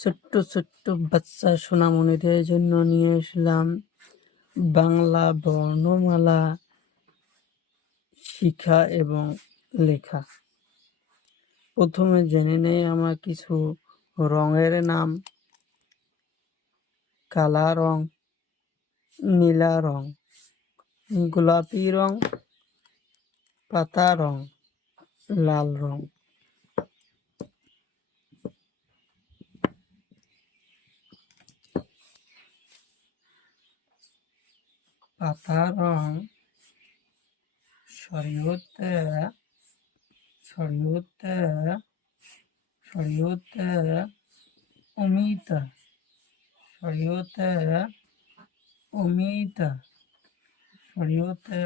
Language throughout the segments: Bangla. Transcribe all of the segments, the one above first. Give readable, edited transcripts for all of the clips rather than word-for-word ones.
ছোট্ট ছোট্ট বাচ্চা সোনামণিদের জন্য নিয়ে আসলাম বাংলা বর্ণমালা শিখা এবং লেখা। প্রথমে জেনে নেই আমরা কিছু রঙের নাম। কালা রং, নীলা রং, গোলাপি রং, পাতা রং, লাল রং। পাতা রং সরিয়তে অমিতা, সরিয়তে অমিতা, সরিয়তে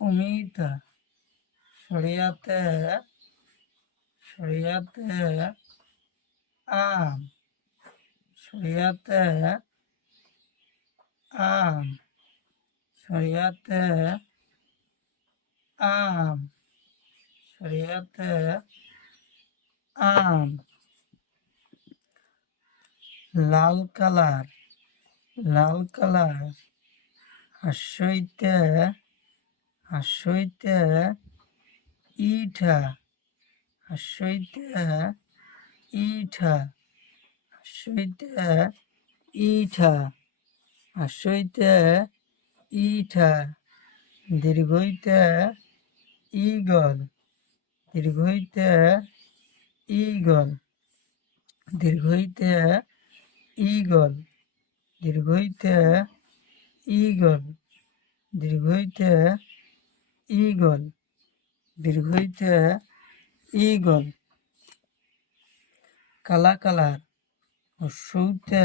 অমিতা, সরিয়াতে আম, সরিয়াতে আম, সরিয়াতে আম, সরিয়াতে আম। লাল কালার, হাসইতে ইটা, হাসইতে ইটা, হাসইতে ইটা, হাসইতে ইটা। দীর্ঘইতে ঈগল, দীর্ঘইতে ঈগল, দীর্ঘইতে ঈগল, দীর্ঘইতে ঈগল, দীর্ঘইতে ঈগল, দীর্ঘইতে ঈগল। কালা কালার, হর্ষইতে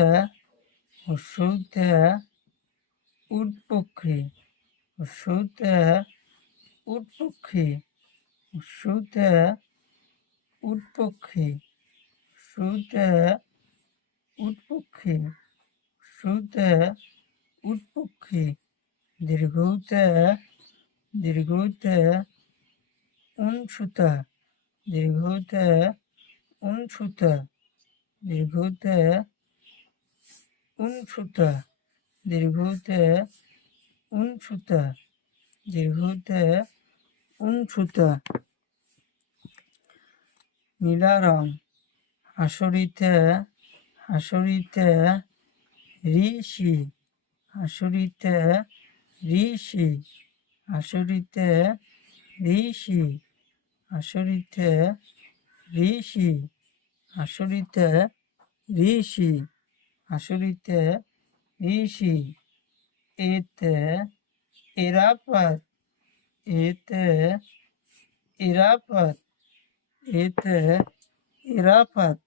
উট পক্ষী, হর্ষইতে উট পক্ষী, হর্ষইতে উট পক্ষী, হর্ষইতে উট পক্ষী, হর্ষইতে উট পক্ষী। দীর্ঘইতে উনসুতা, দীর্ঘইতে উনসুতা, দীর্ঘইতে উনসুতা, দীর্ঘইতে উনসুতা, দীর্ঘইতে উনসুতা। নীলা রং, হাসরিতে ঋষি, হাসরিতে ঋষি, হাসরিতে ঋষি, হাসরিতে ঋষি, হাসরিতে ঋষি, হাসরিতে ঋষি। এতে এরাপত, এতে এরাপত, এতে এরাপত।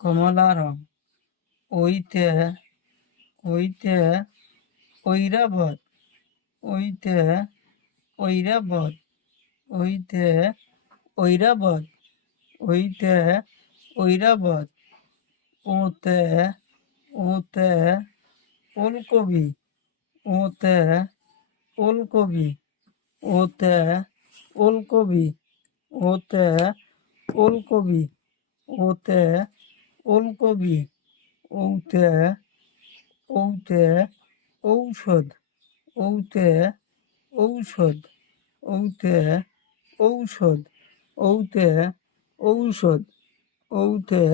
কমলা রং, ওইতে ঐরাবত, ওইতে ঐরাবত, ওইতে ঐরাবত, ওইতে ঐরাবত। ওতে ওলকবি, ওতে ওলকবি, ওতে ওলকবি, ওতে ওলকবি, ওতে ওলকবি। ওতে ঔষধ, ওতে ঔষধ, ওতে ঔষধ, ওতে ঔষধ, ওতে